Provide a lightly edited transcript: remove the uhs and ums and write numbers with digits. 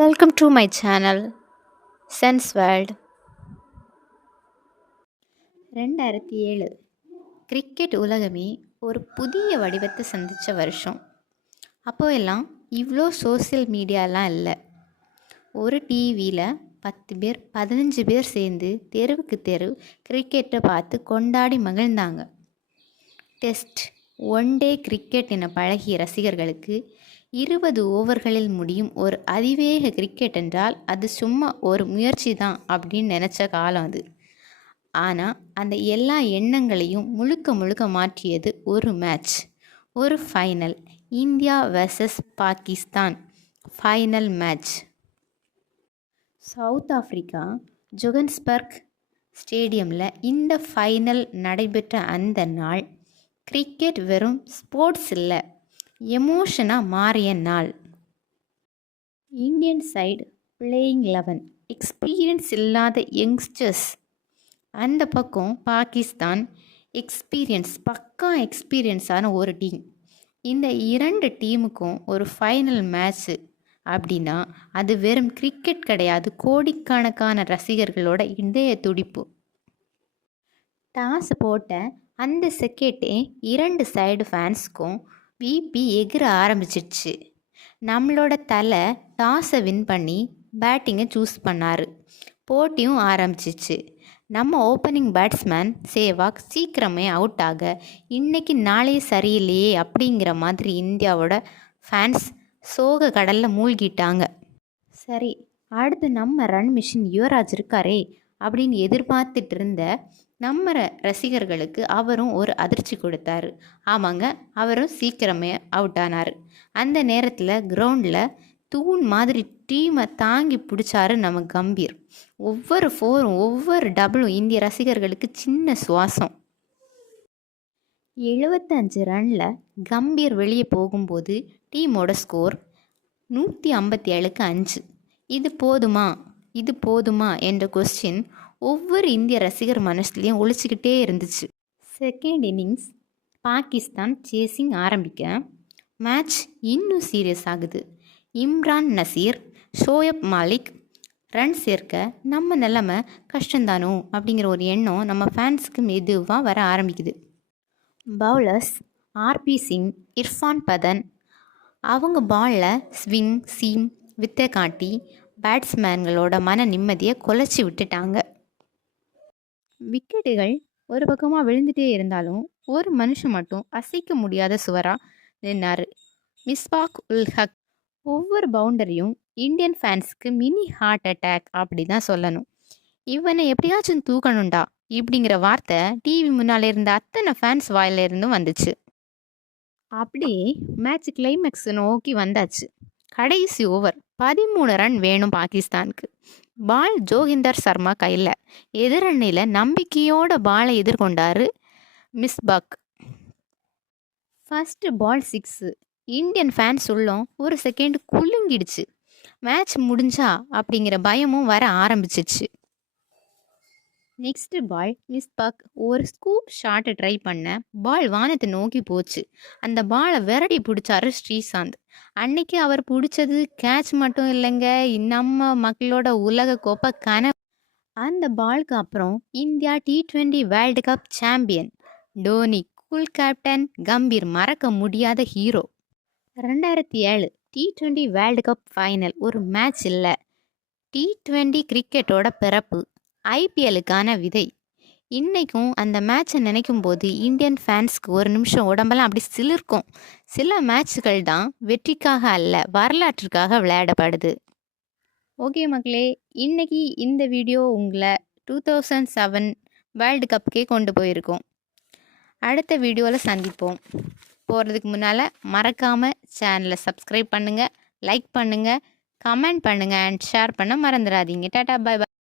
Welcome to my channel, Sense World. 2007 cricket உலகமே ஒரு புதிய வடிவத்தை சந்தித்த வருஷம். அப்போ எல்லாம் இவ்வளோ சோசியல் மீடியாலாம் இல்லை. ஒரு டிவியில் 10 பேர் 15 பேர் சேர்ந்து தெருவுக்கு தெரு கிரிக்கெட்டை பார்த்து கொண்டாடி மகிழ்ந்தாங்க. டெஸ்ட் ஒன் டே கிரிக்கெட் என பழகிய ரசிகர்களுக்கு 20 ஓவர்களில் முடியும் ஒரு அதிவேக கிரிக்கெட் என்றால் அது சும்மா ஒரு முயற்சி தான் அப்படின்னு நினச்ச காலம் அது. ஆனால் அந்த எல்லா எண்ணங்களையும் முழுக்க முழுக்க மாற்றியது ஒரு மேட்ச், ஒரு final. India versus Pakistan final match. South Africa Johannesburg ஸ்டேடியமில் இந்த ஃபைனல் நடைபெற்ற அந்த நாள் கிரிக்கெட் வெறும் ஸ்போர்ட்ஸ் இல்லை, எமோஷனாக மாறிய நாள். இந்தியன் சைடு பிளேயிங் 11, எக்ஸ்பீரியன்ஸ் இல்லாத யங்ஸ்டர்ஸ். அந்த பக்கம் பாகிஸ்தான் பக்கா எக்ஸ்பீரியன்ஸான ஒரு டீம். இந்த இரண்டு டீமுக்கும் ஒரு ஃபைனல் மேட்ச்சு அப்படின்னா அது வெறும் கிரிக்கெட் கிடையாது, கோடிக்கணக்கான ரசிகர்களோட இதய துடிப்பு. டாஸ் போட்ட அந்த செகண்டே இரண்டு சைடு ஃபேன்ஸுக்கும் பிபி எகிற ஆரம்பிச்சிடுச்சு. நம்மளோட தலை டாஸை வின் பண்ணி பேட்டிங்கை சூஸ் பண்ணார். போட்டியும் ஆரம்பிச்சிச்சு. நம்ம ஓப்பனிங் பேட்ஸ்மேன் சேவாக் சீக்கிரமே அவுட் ஆக இன்றைக்கி நாளே சரியில்லையே அப்படிங்கிற மாதிரி இந்தியாவோட ஃபேன்ஸ் சோக கடலில் மூழ்கிட்டாங்க. சரி, அடுத்து நம்ம ரன் மிஷின் யுவராஜ் இருக்காரே அப்படின்னு எதிர்பார்த்துட்டு இருந்த நம்ம ரசிகர்களுக்கு அவரும் ஒரு அதிர்ச்சி கொடுத்தாரு. ஆமாங்க, அவரும் சீக்கிரமே அவுட் ஆனார். அந்த நேரத்தில் கிரவுண்டில் தூண் மாதிரி டீமை தாங்கி பிடிச்சாரு நம்ம கம்பீர். ஒவ்வொரு ஃபோரும் ஒவ்வொரு டபுளும் இந்திய ரசிகர்களுக்கு சின்ன சுவாசம். 75 ரனில் கம்பீர் வெளியே போகும்போது டீமோட ஸ்கோர் 157க்கு 5. இது போதுமா என்ற கொஸ்டின் ஒவ்வொரு இந்திய ரசிகர் மனசுலையும் ஒழிச்சிக்கிட்டே இருந்துச்சு. செகண்ட் இன்னிங்ஸ் பாகிஸ்தான் சேசிங் ஆரம்பிக்க மேட்ச் இன்னும் சீரியஸ் ஆகுது. இம்ரான் நசீர், ஷோயப் மாலிக் ரன் சேர்க்க நம்ம நிலைமை கஷ்டந்தானோ அப்படிங்கிற ஒரு எண்ணம் நம்ம ஃபேன்ஸுக்கு மெதுவாக வர ஆரம்பிக்குது. பவுலர்ஸ் ஆர்பி சிங், இர்ஃபான் பதன் அவங்க பாலில் ஸ்விங் சீம் வித்தை காட்டி பேட்ஸ்மேன்களோட மன நிம்மதியை குலைச்சி விட்டுட்டாங்க. விக்கெட்டுகள் ஒரு பக்கமாக விழுந்துட்டே இருந்தாலும் ஒரு மனுஷன் மட்டும் அசைக்க முடியாத சுவராக நின்னார், மிஸ்பாக் உல் ஹக். ஒவ்வொரு பவுண்டரியும் இந்தியன் ஃபேன்ஸுக்கு மினி ஹார்ட் அட்டாக் அப்படி தான் சொல்லணும். இவனை எப்படியாச்சும் தூக்கணும்டா இப்படிங்கிற வார்த்தை டிவி முன்னால் இருந்த அத்தனை ஃபேன்ஸ் வாயிலிருந்தும் வந்துச்சு. அப்படியே மேட்ச் கிளைமேக்ஸ் நோக்கி வந்தாச்சு. கடைசி ஓவர் 13 ரன் வேணும் பாகிஸ்தானுக்கு. பால் ஜோகிந்தர் சர்மா கையில். எதிரணியில் நம்பிக்கையோட பாலை எதிர்கொண்டார் மிஸ்பாக். ஃபஸ்ட்டு பால் 6. இந்தியன் ஃபேன்ஸ் உள்ளம் ஒரு செகண்ட் குலுங்கிடுச்சு. மேட்ச் முடிஞ்சா அப்படிங்கிற பயமும் வர ஆரம்பிச்சிச்சு. நெக்ஸ்ட் பால் மிஸ்பாக் ஒரு ஸ்கூப் ஷாட்டை ட்ரை பண்ண பால் வானத்தை நோக்கி போச்சு. அந்த பாலை விரடி பிடிச்சாரு ஸ்ரீசாந்த். அன்னைக்கு அவர் பிடிச்சது கேட்ச் மட்டும் இல்லைங்க, நம்ம மக்களோட உலக கோப்பை கனவு. அந்த பாலுக்கு அப்புறம் India T20 world cup champion. Dhoni cool captain, Gambhir மறக்க முடியாத hero. 2007 T20 world cup final ஒரு மேட்ச் இல்லை, T20 கிரிக்கெட்டோட பிறப்பு, ஐபிஎல்லுக்கான விதை. இன்றைக்கும் அந்த மேட்சை நினைக்கும் போது இந்தியன் ஃபேன்ஸ்க்கு ஒரு நிமிஷம் உடம்பெல்லாம் அப்படி சிலிர்க்கும். சில மேட்ச்கள் தான் வெற்றிக்காக அல்ல, வரலாற்றுக்காக விளையாடப்படுது. ஓகே மக்களே, இன்றைக்கி இந்த வீடியோ உங்களை 2007 வேர்ல்டு கப்புக்கே கொண்டு போயிருக்கோம். அடுத்த வீடியோவில் சந்திப்போம். போகிறதுக்கு முன்னால் மறக்காமல் சேனலை சப்ஸ்கிரைப் பண்ணுங்கள், லைக் பண்ணுங்கள், கமெண்ட் பண்ணுங்கள் அண்ட் ஷேர் பண்ண மறந்துடாதீங்க. Tata, bye by.